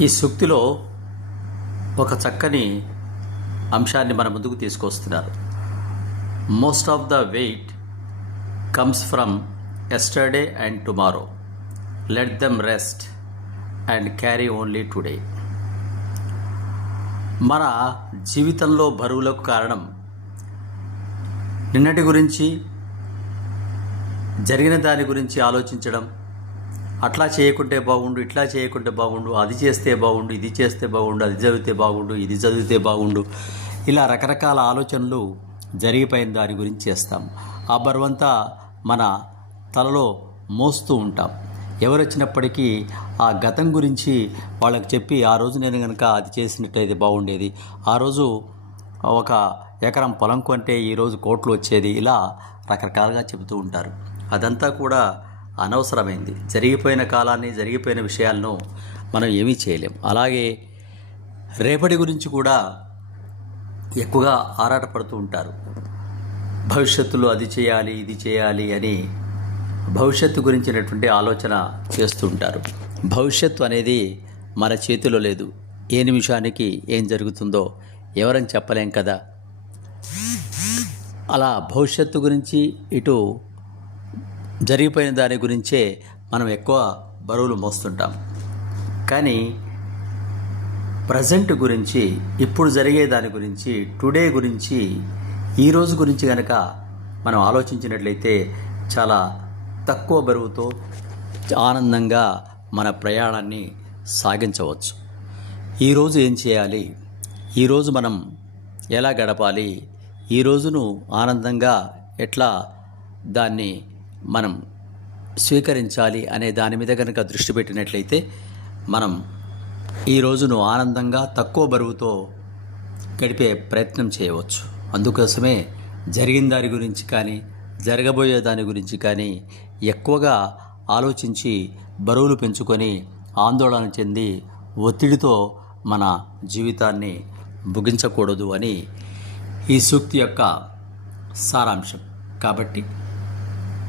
ఈ సూక్తిలో ఒక చక్కని అంశాన్ని మన ముందుకు తీసుకొస్తున్నారు. Most of the weight comes from yesterday and tomorrow. Let them rest and carry only today. మన జీవితంలో బరువులకు కారణం నిన్నటి గురించి, జరిగిన దాని గురించి ఆలోచించడం, అట్లా చేయకుంటే బాగుండు, ఇట్లా చేయకుంటే బాగుండు, అది చేస్తే బాగుండు, ఇది చేస్తే బాగుండు, అది చదివితే బాగుండు, ఇది చదివితే బాగుండు, ఇలా రకరకాల ఆలోచనలు జరిగిపోయిన దాని గురించి చేస్తాం. ఆ బరువంతా మన తలలో మోస్తూ ఉంటాం. ఎవరు వచ్చినప్పటికీ ఆ గతం గురించి వాళ్ళకి చెప్పి, ఆ రోజు నేను కనుక అది చేసినట్టయితే బాగుండేది, ఆ రోజు ఒక ఎకరం పొలం కొంటే ఈరోజు కోట్లు వచ్చేది, ఇలా రకరకాలుగా చెబుతూ ఉంటారు. అదంతా కూడా అనవసరమైంది. జరిగిపోయిన కాలాన్ని, జరిగిపోయిన విషయాలను మనం ఏమీ చేయలేం. అలాగే రేపటి గురించి కూడా ఎక్కువగా ఆరాటపడుతూ ఉంటారు. భవిష్యత్తులో అది చేయాలి, ఇది చేయాలి అని భవిష్యత్తు గురించినటువంటి ఆలోచన చేస్తూ ఉంటారు. భవిష్యత్తు అనేది మన చేతిలో లేదు. ఏ నిమిషానికి ఏం జరుగుతుందో ఎవరని చెప్పలేం కదా. అలా భవిష్యత్తు గురించి, ఇటు జరిగిపోయిన దాని గురించే మనం ఎక్కువ బరువులు మోస్తుంటాం. కానీ ప్రజెంట్ గురించి, ఇప్పుడు జరిగే దాని గురించి, టుడే గురించి, ఈరోజు గురించి కనుక మనం ఆలోచించినట్లయితే చాలా తక్కువ బరువుతో ఆనందంగా మన ప్రయాణాన్ని సాగించవచ్చు. ఈరోజు ఏం చేయాలి, ఈరోజు మనం ఎలా గడపాలి, ఈ రోజును ఆనందంగా ఎట్లా దాన్ని మనం స్వీకరించాలి అనే దాని మీద కనుక దృష్టి పెట్టినట్లయితే మనం ఈ రోజును ఆనందంగా తక్కువ బరువుతో గడిపే ప్రయత్నం చేయవచ్చు. అందుకోసమే జరిగిన దాని గురించి కానీ, జరగబోయే దాని గురించి కానీ ఎక్కువగా ఆలోచించి బరువులు పెంచుకొని ఆందోళన చెంది ఒత్తిడితో మన జీవితాన్ని ముగించకూడదు అని ఈ సూక్తి యొక్క సారాంశం. కాబట్టి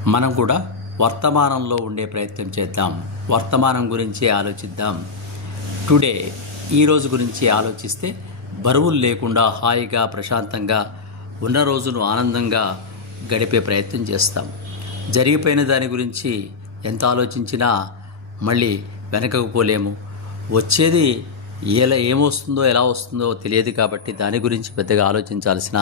మనం కూడా వర్తమానంలో ఉండే ప్రయత్నం చేద్దాం. వర్తమానం గురించి ఆలోచిద్దాం. టుడే, ఈరోజు గురించి ఆలోచిస్తే బరువులు లేకుండా హాయిగా, ప్రశాంతంగా ఉన్న రోజును ఆనందంగా గడిపే ప్రయత్నం చేస్తాం. జరిగిపోయిన దాని గురించి ఎంత ఆలోచించినా మళ్ళీ వెనకకు పోలేము. వచ్చేది ఏమొస్తుందో, ఎలా వస్తుందో తెలియదు. కాబట్టి దాని గురించి పెద్దగా ఆలోచించాల్సిన